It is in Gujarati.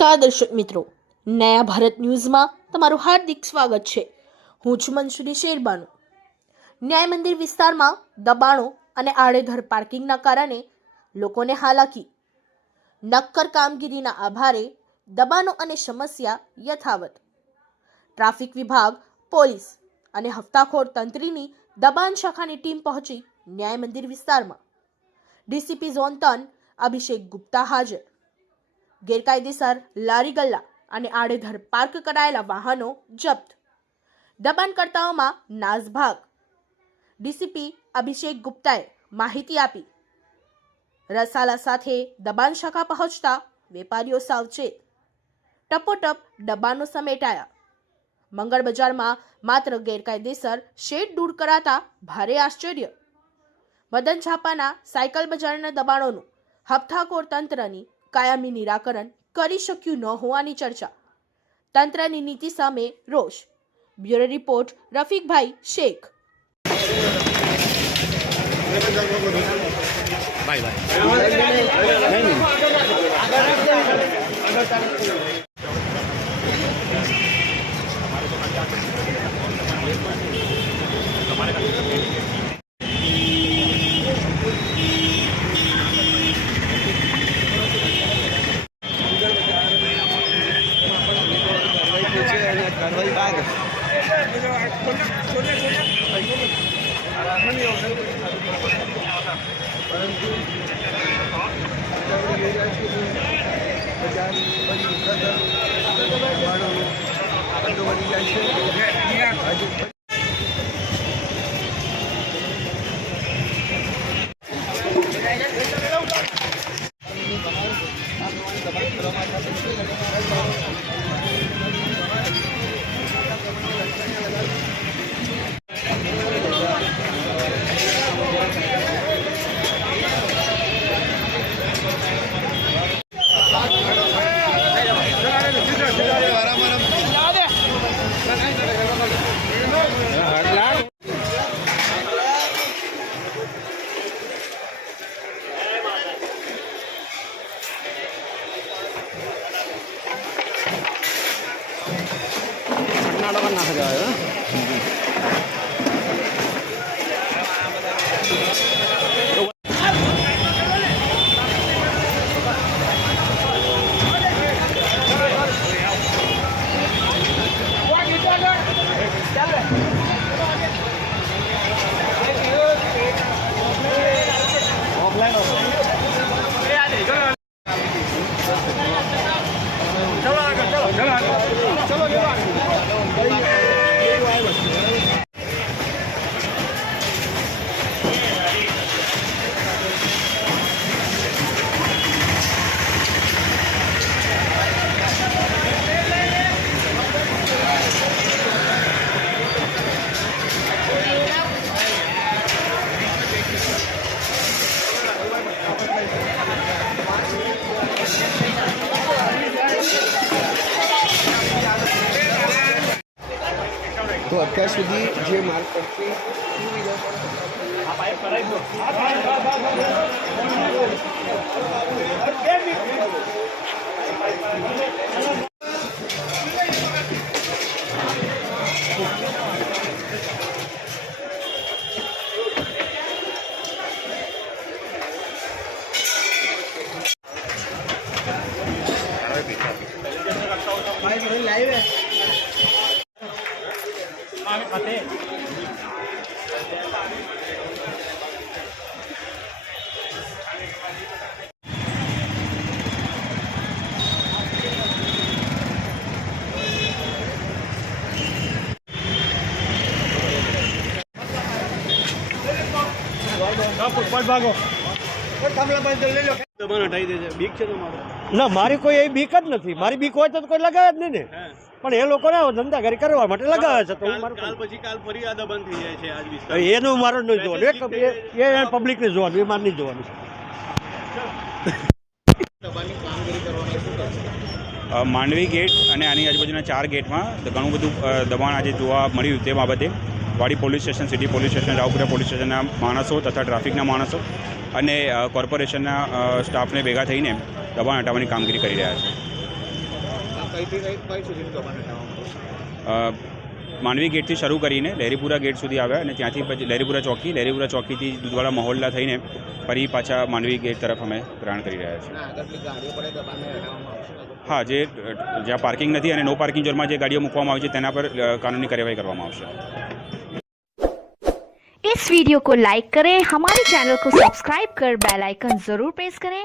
નમસ્કાર દર્શક મિત્રો, નયા ભારત ન્યૂઝમાં તમારું હાર્દિક સ્વાગત છે। હું છું મંસૂરી શેરબાનુ। ન્યાય મંદિર વિસ્તારમાં દબાણો અને આડેધડ પાર્કિંગના કારણે લોકોને હાલાકી। નક્કર કામગીરીના આભારે દબાણો અને સમસ્યા યથાવત। ટ્રાફિક વિભાગ, પોલીસ અને હફતાખોર તંત્રની દબાણ શાખાની ટીમ પહોંચી ન્યાય મંદિર વિસ્તારમાં। ડીસીપી ઝોન 3 અભિષેક ગુપ્તા હાજર। ગેરકાયદેસર લારી ગલ્લા અને આડેધડ પાર્ક કરાયેલા વાહનો જપ્ત। દબાણકર્તાઓમાં નાસભાગ। ડીસીપી અભિષેક ગુપ્તાએ માહિતી આપી। રસાલા સાથે દબાણ શાખા પહોંચતા વેપારીઓ સાવચેત। ટપોટપ દબાણો સમેટાયા। મંગળ બજારમાં માત્ર ગેરકાયદેસર શેડ દૂર કરાતા ભારે આશ્ચર્ય। મદન છાપાના સાયકલ બજારના દબાણોનું હપ્તાખોર તંત્રની કાયમી નિરાકરણ કરી શક્યું ન હોવાની ચર્ચા। તંત્રની નીતિ સામે રોષ। Bureau report Rafiqbhai Shaikh. તો અત્યાર સુધી જે માર્ગ પરથી લાઈવ ભાગો ના, મારી કોઈ એવી બીક જ નથી। મારી બીક હોય તો કોઈ લગાવે જ નહીં ને, પણ એ લોકોને ધંધાગરી કરવા માટે લગાવે છે। તો એનું મારું નહીં જોવાનું, એ પબ્લિકને જોવાનું, એ મારે નહીં જોવાનું। માંડવી ગેટ અને આની આજુબાજુના 4 ગેટમાં ઘણું બધું દબાણ આજે જોવા મળ્યું। તે બાબતે વાડી police station, city police station, Raopura police સ્ટેશનના માણસો તથા ટ્રાફિકના માણસો અને કોર્પોરેશનના સ્ટાફને ભેગા થઈને દબાણ હટાવવાની કામગીરી કરી રહ્યા છે। કઈથી કઈ સુધીનું દબાણ હટાવવામાં આવશે? માંડવી ગેટથી શરૂ કરીને લહેરીપુરા ગેટ સુધી આવ્યા અને ત્યાંથી પછી લહેરીપુરા ચોકીથી દૂધવાળા મહોલ્લા થઈને ફરી પાછા માંડવી ગેટ તરફ અમે પ્રયાણ કરી રહ્યા છીએ. અને આગળની ગાડીઓ પર દબાણને હટાવવામાં આવશે? હા, જ્યાં પાર્કિંગ નથી અને નો પાર્કિંગ ઝોનમાં જે ગાડીઓ મૂકવામાં આવી છે તેના પર કાનૂની કાર્યવાહી કરવામાં આવશે. इस वीडियो को लाइक करें, हमारे चैनल को सब्सक्राइब कर बेल आइकन जरूर प्रेस करें